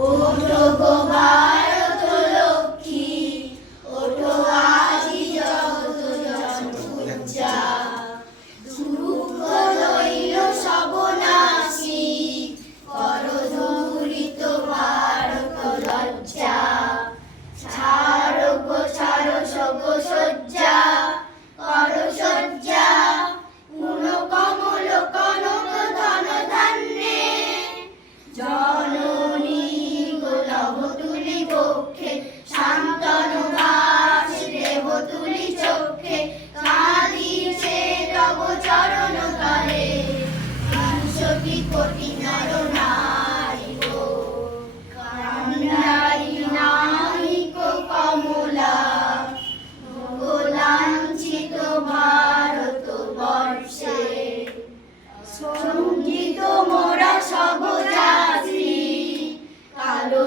ওঠো গো ভারত লক্ষ্মী, ওঠো আজি জগৎ জনপূজা। দুঃখ দৈন্য সর্বনাশী, করো ধূলিত ভারত লজ্জা। ছাড়ো গো ছাড়ো সব সজ্জা, করো সজ্জা পুন কমল কনক ধন ধান্যে। জননী গো নভ তুলি বক্ষে, শান্তনু ভাস দেহ তুলি চক্ষে। কাঁদিছে তব চরণ তলে, 300 কোটি নর নারী গো। কান্নারি নাহিক কমলা, লাঞ্ছিত ভারত বর্ষে। সঙ্গীত মোরা সব যাত্রী, কালো